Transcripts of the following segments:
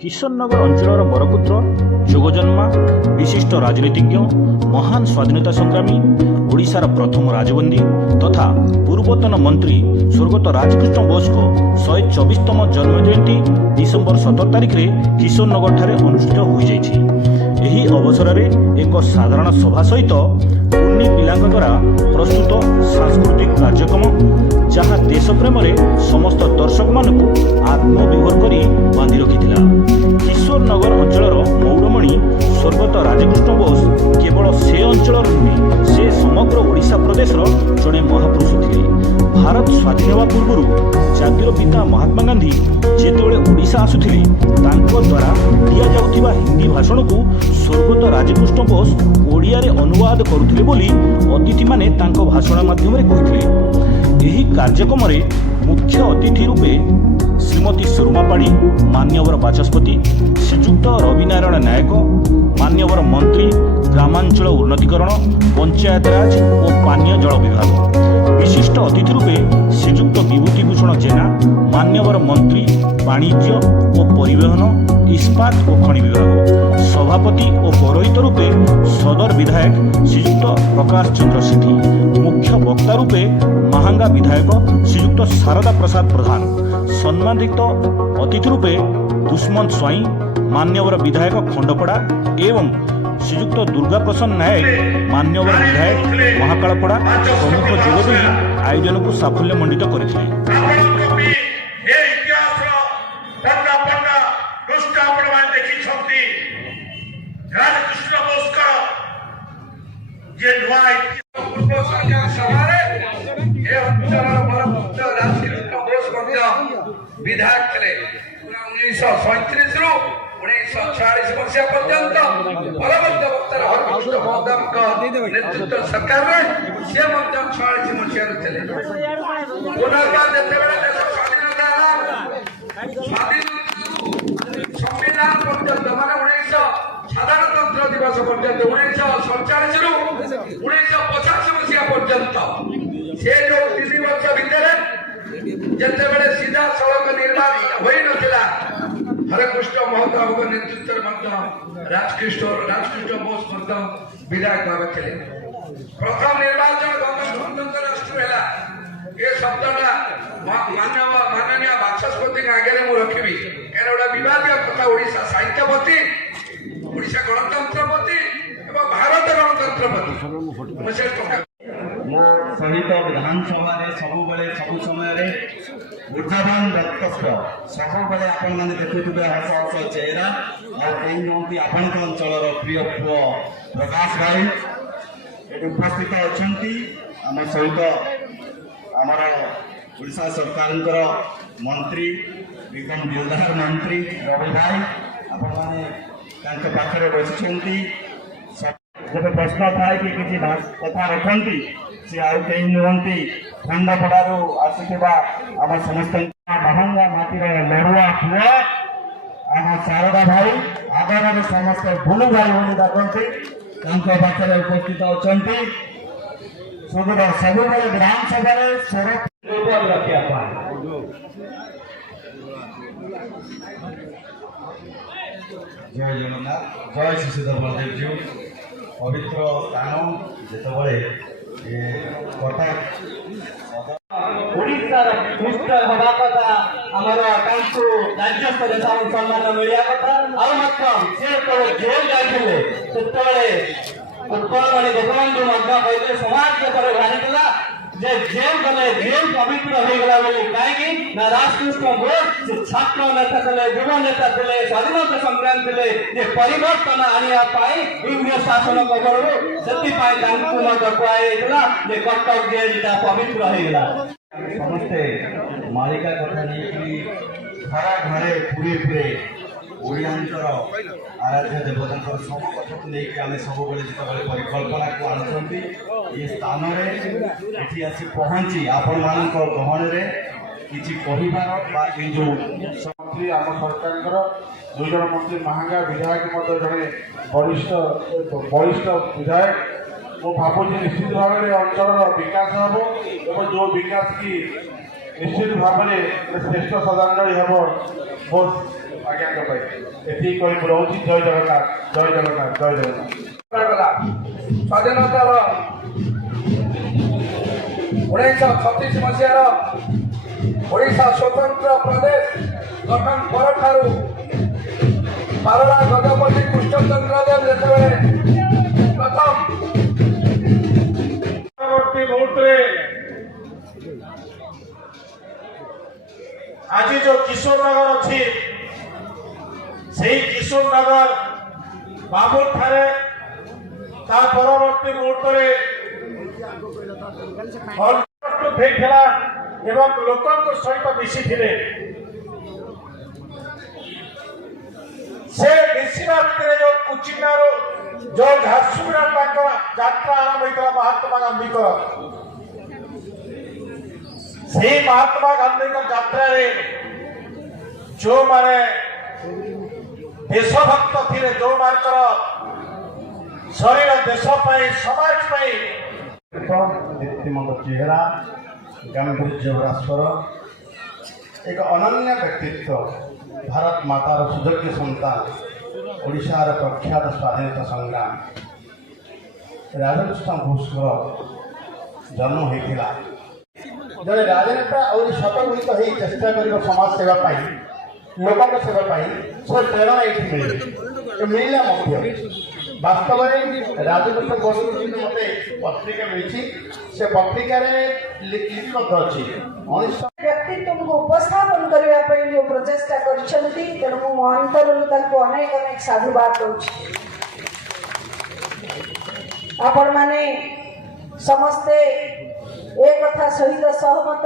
किशोरनगर अंचल बरपुत्र जोगजन्मा विशिष्ट राजनीतिज्ञ महान स्वाधीनता संग्रामी ओडिशार प्रथम राजबंदी तथा पूर्वतन मंत्री स्वर्गत राजकृष्ण बोस को 124तम जन्म जयंती डिसेम्बर 17 तारिख में किशोरनगर ठारे अनुष्ठित हो जाइछि। एही अवसर में एक साधारण सभा सहित कुन्नी पिलांक द्वारा प्रस्तुत सांस्कृतिक कार्यक्रम जहाँ देश प्रेम समस्त दर्शक मानू आत्मविभोर कर बांधि रखिथिला। किशोरनगर अंचल मौड़मणि स्वर्गत राजकृष्ण बोस केवल से अंचल नुहे से समग्र ओडिशा प्रदेश जड़े महापुरुष थे। भारत स्वाधीन होगा पूर्व जातिर पिता महात्मा गांधी जेतेबेले ओडिशा आसुथिले तांको द्वारा दिया जाउथिबा हिंदी भाषण को स्वर्गत राजकृष्ण बोस ओडिया रे अनुवाद करुथिले बोली अतिथि माने तांको भाषण माध्यम रे कहिथिले। एही कार्यक्रम रे मुख्य अतिथि रूपे श्रीमती सुरमा पाड़ी मान्यवर बाचस्पति श्रीजुक्त रविनारायण नायक मान्यवर मंत्री ग्रामांचल उन्नतीकरण पंचायतराज और पानीय जल विभाग विशिष्ट अतिथि रूपे श्रीजुक्त विभूति भूषण जेना मान्यवर मंत्री वाणिज्य और परिवहन इस्पात और खनि विभाग सभापति और पौरोहित रूपे सदर विधायक श्रीजुक्त प्रकाश चंद्र सेठी मुख्य वक्ता रूपे महांगा विधायक श्रीजुक्त शारदा प्रसाद प्रधान सम्मानित अतिथि रूपे दुष्मंत स्वाई मान्यवर विधायक खंडपड़ा एवं श्रीजुक्त दुर्गा प्रसन्न नायक मान्यवर विधायक महाकालपड़ा प्रमुख जोगदे आयोजन को साफल्य मंडित करथिले। विधायक थे 1937 रु 1946 मसीहा पर्यंत बलबद्ध वक्तार हरकृष्ण महोदय नेतृत्व सरकार में से 46 मसीहा थे। पुनर्बार जेतेबेले देश स्वाधीनता संविधान पर्यंत माने 1900 साधारणतंत्र दिवस पर्यंत 1947 रु 1985 मसीहा पर्यंत से जो 3 वर्ष भितर जेतेबेले सीधा सड़क निर्माण होई नथिला हरकृष्ण महोदय नेतृत्व राजकृष्ण बोस विधायक भाव थे। प्रथम निर्वाचन गणतंत्र राष्ट्र है ये शब्दटा माननीय बाचस्पति आगे मुझे रखी क्या गोटे विवाद कथा ओडिशा साहित्य प्रति ओडिशा गणतंत्र प्रति एवं भारत गणतंत्र प्रति मो सहित विधानसभा सब सब समय ऊर्जावान रक्तस्र सब आपण मैंने देखुवे हस हस चेहरा और आपण अंचल प्रिय पुओ प्रकाश भाई ये उपस्थित अच्छा आम सहित आमर ओडिशा सरकार मंत्री विक्रम बिलदार मंत्री रवि भाई आपण मैंने पाखे बस जब प्रश्न थाए कि किसी कथा रखती सी आउ कहीं नुहति खंडपड़ारू आसुवा आम समस्त महंगा माटीर लड़ुआ पुआ आम शारदा भाई आगामी समस्त भूलु भाई बोली डाकती पाखे उपस्थित अच्छा सब विधानसभा स्वर रखा जय जगन्नाथ जय श्री सीता बलदेव जी पवित्र स्थान जितेबाला ओडिशार पुष्ट हवा कथा आमर राज्य स्तर सम्मान मिलिया कथा आउ जेल जाइए उत्कलमणि गोपबंधु कहते समाज पेपर बाहरी जे जेल गले जेल पवित्र हो गला बोली कहीं ना राजकृष्ण बोस से छात्र नेता थे युवा नेता थे स्वाधीनता संग्राम थे जे परिवर्तन आने इंग्रेज शासन कबरू से कहला जे कटक जेल पवित्र हो गला समस्ते मालिका कथा नहीं घर घरे पूरे पूरे ओडियांचर आराध्य देवता सब कथा को लेकिन आम सब जिते परिकल्पना को आनुंट ये स्थान ये आसी पहुँची आपण मान गहन किसी कहबार जो मंत्री आम सरकार दुई जन मंत्री महांगा विधायक जड़े वरिष्ठ विधायक मो भावुँ निश्चित भाव में अंचल विकास हम और जो विकास की निश्चित भाव में श्रेष्ठ श्रद्धांजलि हम ଆଜ୍ଞାଙ୍କ ପାଇଁ ଏତିକି କହି ମୁଁ ରହୁଛି। ଜୟ ଜଗନ୍ନାଥ, ଜୟ ଜଗନ୍ନାଥ, ଜୟ ଜଗନ୍ନାଥ। ଗଲା ସ୍ୱାଧୀନତାର 1936 ମସିହାର ଓଡ଼ିଶା ସ୍ୱତନ୍ତ୍ର ପ୍ରଦେଶ ଗଠନ ପରଠାରୁ ପାରଳା ଗଜପତି କୃଷ୍ଣଚନ୍ଦ୍ର ଦେବ ଯେତେବେଳେ ପ୍ରଥମ ପରବର୍ତ୍ତୀ ମୁହୂର୍ତ୍ତରେ ଆଜି ଯୋଉ କିଶୋର ନଗର ଅଛି ସେଇ କିଶୋର ନଗର ବାବୁର ଠାରେ ତା ପରବର୍ତ୍ତୀ ମୁହୂର୍ତ୍ତରେ ପ୍ରସ୍ତୁତ ହେଇଥିଲା ଏବଂ ଲୋକଙ୍କ ସହିତ ମିଶିଥିଲେ। ସେ ମିଶିବା ଭିତରେ ଯୋଉ କୁଚିନାରୁ ଯୋଉ ଝାରସୁଗୁଡ଼ା ତାଙ୍କର ଯାତ୍ରା ଆରମ୍ଭ ହେଇଥିଲା ମହାତ୍ମା ଗାନ୍ଧୀଙ୍କର, ସେଇ ମହାତ୍ମା ଗାନ୍ଧୀଙ୍କ ଯାତ୍ରାରେ ଯୋଉମାନେ ଦେଶଭକ୍ତ ଥିଲେ, ଯୋଉମାନଙ୍କର ଶରୀର ଦେଶ ପାଇଁ ସମାଜ ପାଇଁ ଦୀପ୍ତିମନ୍ତ ଚେହେରା, ଗାମ୍ଭୀର୍ଯ୍ୟ ଭାସ୍କର, ଏକ ଅନନ୍ୟ ବ୍ୟକ୍ତିତ୍ୱ, ଭାରତ ମାତାର ସୁଯୋଗ୍ୟ ସନ୍ତାନ, ଓଡ଼ିଶାର ପ୍ରଖ୍ୟାତ ସ୍ୱାଧୀନତା ସଂଗ୍ରାମ ରାଧାକୃଷ୍ଣ ଘୋଷଙ୍କର ଜନ୍ମ ହୋଇଥିଲା। ଜଣେ ରାଜନେତା ଆହୁରି ଶତଗୁଣିତ ହେଇ ଚେଷ୍ଟା କରିବ ସମାଜ ସେବା ପାଇଁ, ଲୋକଙ୍କ ସେବା ପାଇଁ, ସେ ପ୍ରେରଣା ଏଇଠି ମିଳିଲା ମଧ୍ୟ। ବାସ୍ତବରେ ରାଜକୃଷ୍ଣ ଘୋଷରୁ କିନ୍ତୁ ମୋତେ ପତ୍ରିକା ମିଳିଛି, ସେ ପତ୍ରିକାରେ ଲିପିବଦ୍ଧ ଅଛି ବ୍ୟକ୍ତିତ୍ୱଙ୍କୁ ଉପସ୍ଥାପନ କରିବା ପାଇଁ ଯେଉଁ ପ୍ରଚେଷ୍ଟା କରିଛନ୍ତି, ତେଣୁ ମୁଁ ମୋ ଅନ୍ତରରୁ ତାଙ୍କୁ ଅନେକ ଅନେକ ସାଧୁବାଦ ଦଉଛି। ଆପଣମାନେ ସମସ୍ତେ ଏ କଥା ସହିତ ସହମତ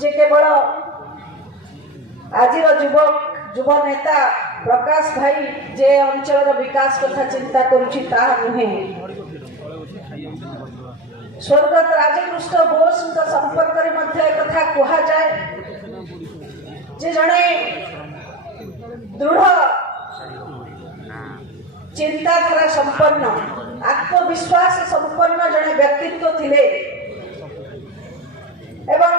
ଯେ କେବଳ ଆଜିର ଯୁବ ନେତା ପ୍ରକାଶ ଭାଇ ଯେ ଅଞ୍ଚଳର ବିକାଶ କଥା ଚିନ୍ତା କରୁଛି ତାହା ନୁହେଁ। ସ୍ୱର୍ଗତ ରାଜକୃଷ୍ଣ ବୋଷଙ୍କ ସମ୍ପର୍କରେ ମଧ୍ୟ ଏକଥା କୁହାଯାଏ ଯେ ଜଣେ ଦୃଢ଼ ଚିନ୍ତାଧାରା ସମ୍ପନ୍ନ, ଆତ୍ମବିଶ୍ୱାସ ସମ୍ପନ୍ନ ଜଣେ ବ୍ୟକ୍ତିତ୍ୱ ଥିଲେ ଏବଂ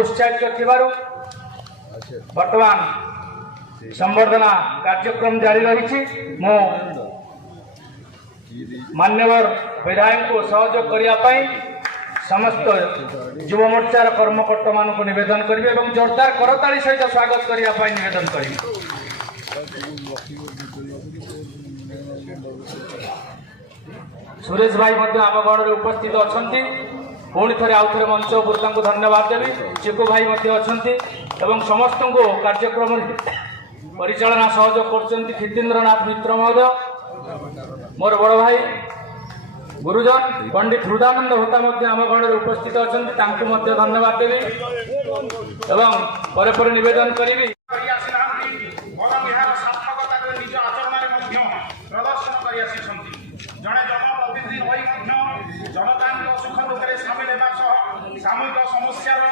उत्साहित ଥିବାରୁ ବର୍ତ୍ତମାନ ସମ୍ବର୍ଦ୍ଧନା କାର୍ଯ୍ୟକ୍ରମ ଜାରି ରହିଛି। ମୁଁ ମାନ୍ୟବର ବିଧାୟକଙ୍କୁ ସହଯୋଗ କରିବା ପାଇଁ ସମସ୍ତ ଯୁବ ମୋର୍ଚ୍ଚାର କର୍ମକର୍ତ୍ତାମାନଙ୍କୁ ନିବେଦନ କରିବି ଏବଂ ଜୋରଦାର କରତାଳି ସହିତ ସ୍ୱାଗତ କରିବା ପାଇଁ ନିବେଦନ କରିବି। ସୁରେଶ ଭାଇ ମଧ୍ୟ ଆମ ଗଣରେ ଉପସ୍ଥିତ ଅଛନ୍ତି। ପୁଣି ଥରେ ଆଉ ଥରେ ମଞ୍ଚ ଉପରୁ ତାଙ୍କୁ ଧନ୍ୟବାଦ ଦେବି। ଚିକୁ ଭାଇ ମଧ୍ୟ ଅଛନ୍ତି ଏବଂ ସମସ୍ତଙ୍କୁ କାର୍ଯ୍ୟକ୍ରମରେ ପରିଚାଳନା ସହଯୋଗ କରୁଛନ୍ତି କ୍ଷିତୀନ୍ଦ୍ରନାଥ ମିତ୍ର ମହୋଦୟ, ମୋର ବଡ଼ ଭାଇ ଗୁରୁଜନ ପଣ୍ଡିତ ହୃଦାନନ୍ଦ ହୋତା ମଧ୍ୟ ଆମ ଗଣରେ ଉପସ୍ଥିତ ଅଛନ୍ତି, ତାଙ୍କୁ ମଧ୍ୟ ଧନ୍ୟବାଦ ଦେବି ଏବଂ ପରେ ପରେ ନିବେଦନ କରିବି। ନିଜ ଆଚରଣରେ ମଧ୍ୟ ପ୍ରଦର୍ଶନ କରି ଆସିଛନ୍ତି। ଜଣେ ଜନପ୍ରତିନିଧି ହୋଇ ମଧ୍ୟ ଜନତାଙ୍କ ସୁଖ ଦୁଃଖରେ ସାମିଲ ହେବା ସହ ସାମୂହିକ ସମସ୍ୟାର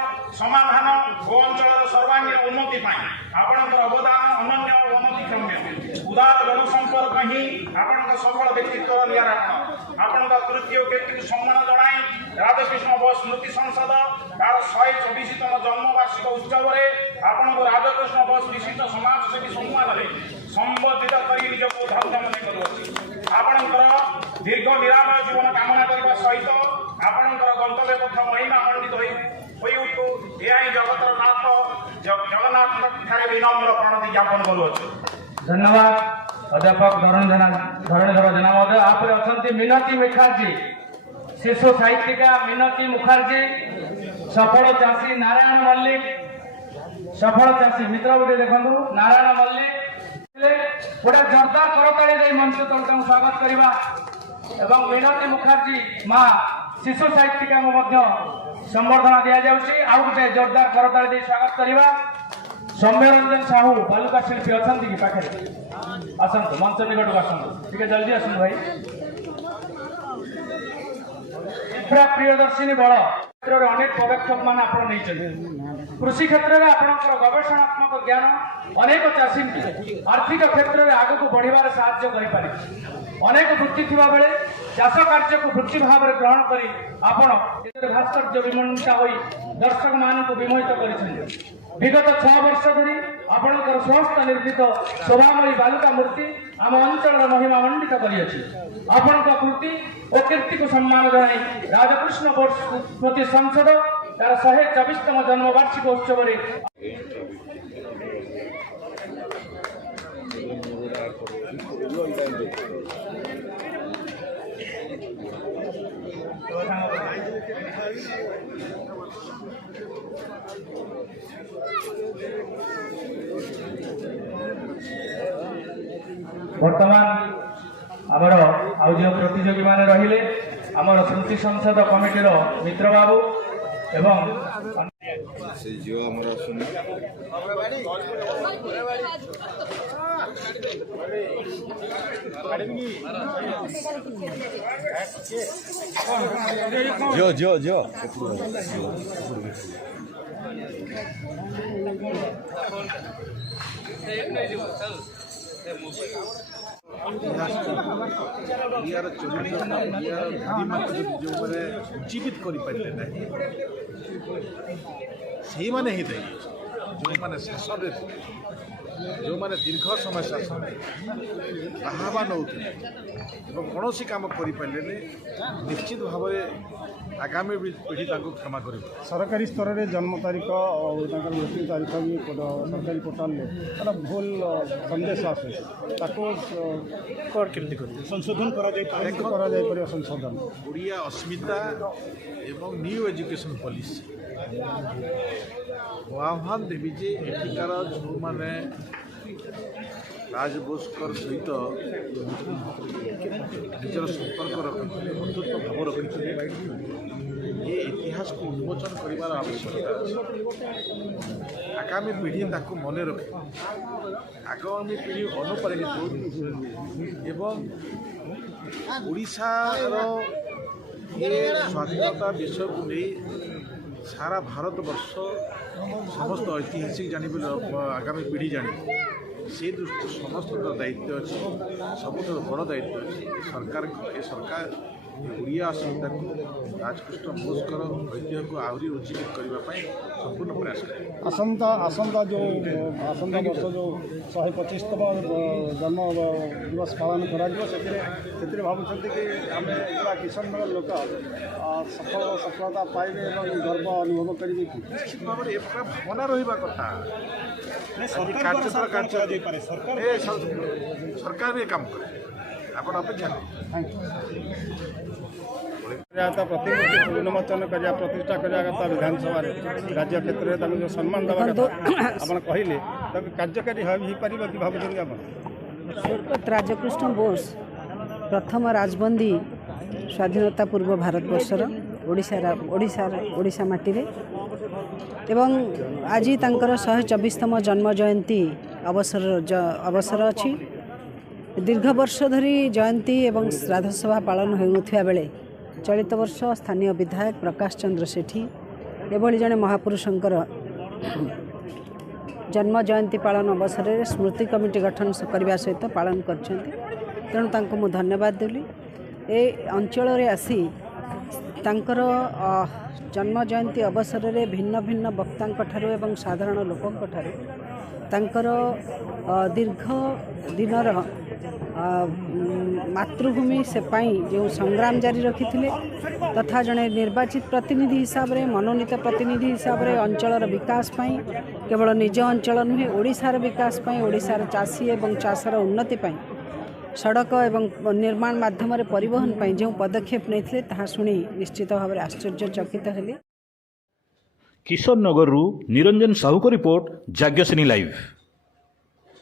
ସମାଧାନ ଓ ଅଞ୍ଚଳର ସର୍ବାଙ୍ଗୀନ ଉନ୍ନତି ପାଇଁ ଆପଣଙ୍କର ଅବଦାନ ଅନନ୍ୟ ଓ ଅନତିକ୍ରମ୍ୟ। ଉଦାର ଜନସମ୍ପର୍କ ହିଁ ଆପଣଙ୍କ ସଫଳ ବ୍ୟକ୍ତିତ୍ୱର ନିରାକରଣ। ଆପଣଙ୍କ କୃତି ଓ କୀର୍ତ୍ତିକୁ ସମ୍ମାନ ଜଣାଇ ରାଧାକୃଷ୍ଣ ବୋଷ ସ୍ମୃତି ସଂସଦ ତାର 124ତମ ଜନ୍ମବାର୍ଷିକ ଉତ୍ସବରେ ଆପଣଙ୍କୁ ରାଧାକୃଷ୍ଣ ବୋଷ ବିଶିଷ୍ଟ ସମାଜସେବୀ ସମ୍ମାନରେ ସମ୍ବର୍ଦ୍ଧିତ କରି ନିଜକୁ ଧନ୍ୟ ମନେ କରୁଅଛି। ଆପଣଙ୍କର ଦୀର୍ଘ ନିରାମୟ ଜୀବନ କାମନା କରିବା ସହିତ ଆପଣଙ୍କର ଗନ୍ତବ୍ୟ ପଥ ମହିମା ମଣ୍ଡିତ ହୋଇ ଉଠୁ, ଏହା ହିଁ ଜଗତର ନାଥ ଜଗନ୍ନାଥଙ୍କ ଠାରେ ବିନମ୍ର ପ୍ରଣତି ଜ୍ଞାପନ କରୁଅଛୁ। ଧନ୍ୟବାଦ ଅଧ୍ୟାପକ ଧରଣୀଧର ଜେନା ମହୋଦୟ। ତାପରେ ଅଛନ୍ତି ମିନତୀ ମୁଖାର୍ଜୀ, ଶିଶୁ ସାହିତ୍ୟିକା ମିନତୀ ମୁଖାର୍ଜୀ, ସଫଳ ଚାଷୀ ନାରାୟଣ ମଲ୍ଲିକ, ସଫଳ ଚାଷୀ ମିତ୍ର ଗୋଟେ ଦେଖନ୍ତୁ ନାରାୟଣ ମଲ୍ଲିକ, ଗୋଟେ ଜୋରଦାର କରତାଳି ଦେଇ ମଞ୍ଚ ତଳେ ତାଙ୍କୁ ସ୍ୱାଗତ କରିବା ଏବଂ ମିନତୀ ମୁଖାର୍ଜୀ ମା ଶିଶୁ ସାହିତ୍ୟିକାଙ୍କୁ ମଧ୍ୟ ସମ୍ବର୍ଦ୍ଧନା ଦିଆଯାଉଛି। ଆଉ ଗୋଟେ ଜୋରଦାର କରତାଳି ଦେଇ ସ୍ୱାଗତ କରିବା। ସୌମ୍ୟରଞ୍ଜନ ସାହୁ ବାଲୁକା ଶିଳ୍ପୀ ଅଛନ୍ତି କି ପାଖରେ? ଆସନ୍ତୁ ମଞ୍ଚ ନିକଟକୁ ଆସନ୍ତୁ, ଟିକେ ଜଲ୍ଦି ଆସନ୍ତୁ ଭାଇ। क्षिप्रा प्रियदर्शिनी बल क्षेत्र में अनेक पदक्षेप मान आप कृषि क्षेत्र में आपंकर गवेषणात्मक ज्ञान अनेक चाषी आर्थिक क्षेत्र में आग को बढ़ार साहाय्य कर अनेक वृत्ति थिबा बेले चाष कार्य को वृत्ति भाव में ग्रहण कर आपण भास्कर्य विमंडिता होई दर्शक मान को विमोहित कर विगत 6 वर्ष धरी आपणकर स्वस्थ निर्मित शोभामयी बालुका मूर्ति आम अंचल महिमा मंडित करियछि आपण कृति और कीर्ति को सम्मान जनाई राजकृष्ण बोर्ड स्मृति संसद तार 124तम जन्मवार्षिक उत्सव में वर्तमान आमर आउ जो प्रतियोगी माने रहिले आमर स्मृति संसद कमिटीर मित्र बाबू एवं से जो हमारा सुन जो यार जो मैंने जीवित कर से मैंने ही जो मैंने शासन जो मैंने दीर्घ समय शासन बाहर नौ कौन कम कर निश्चित भाव आगामी पीढ़ी क्षमा कर सरकारी स्तर में जन्म तारीख और मृत्यु तारीख भी सरकारी पोर्टाल भूल संदेश आसे संशोधन कर संशोधन ओडिया अस्मिता एवं न्यू एजुकेशन पॉलिसी आह्वान देवी जे एଠିକାର जो मैंने राजबोस्कर सहित निजर संपर्क रखी बंधुत्व भाव रखी ये इतिहास को उन्मोचन कर आवश्यकता अच्छे आगामी पीढ़ी ताकू मन रखे आगामी पीढ़ी अनुप्राणित एवं ओडिशार ये स्वाधीनता विषय को नहीं सारा भारत वर्ष समस्त ऐतिहासिक जानी आगामी पीढ़ी जानी से दृष्टि समस्त दायित्व अच्छे सबुठ बड़ दायित्व अच्छे सरकार ओडिया अस्मिता को राजकृष्ण बोसकर ऐतिह्य को आहरी उज्जीवित करने संपूर्ण प्रयास करें आसंता वर्ष जो 125तम जन्म दिवस पालन कर भावुं कि आम किशननगर लोक सफलता पाइबे गर्व अनुभव करेंगे निश्चित भाव में भावना रहा कथा सरकार भी काम करे आप अपेक्षा प्रतिमूर्ति उन्मोचन कर प्रतिष्ठा करवा कथा विधानसभा राज्य क्षेत्र में जो सम्मान देवा कथा आप कहले कार्यकारी हो पार कि भावुं आप स्वर्गत राजकृष्ण बोस प्रथम राजबंदी स्वाधीनता पूर्व भारतवर्षर ओडिशा माटी रे एवं आज तांकर 124तम जन्म जयंती अवसर अच्छी दीर्घ वर्ष धरी जयंती एवं श्राद्ध सभा पालन होता बेले चलित वर्ष स्थानीय विधायक प्रकाश चंद्र सेठी एभली जड़े महापुरुषंकर जन्म जयंती पालन अवसर में स्मृति कमिटी गठन करने सहित पालन कर तेणु तांको मु धन्यवाद देली ए अंचल रे आसी तांकर जन्म जयंती अवसर में भिन्न भिन्न वक्तांक ठारू एवं साधारण लोकंक ठारू तांकर दीर्घ दिनर मातृभूमि से पाई जो संग्राम जारी रखी तथा जड़े निर्वाचित प्रतिनिधि हिसाब रे मनोनीत प्रतिनिधि हिसाब रे अंचलर विकास पाई केवल निज अंचल नुहे ओडिशार विकास पाई ओडिशार चाषी एवं चाषर उन्नति पाई सड़क एवं निर्माण माध्यम परिवहन पाई जो पदक्षेप नहीं ताहा शुणी निश्चित भाव में आश्चर्यचकित हेली। किशोर नगर निरंजन साहू को रिपोर्ट जाग्यसेनी लाइव।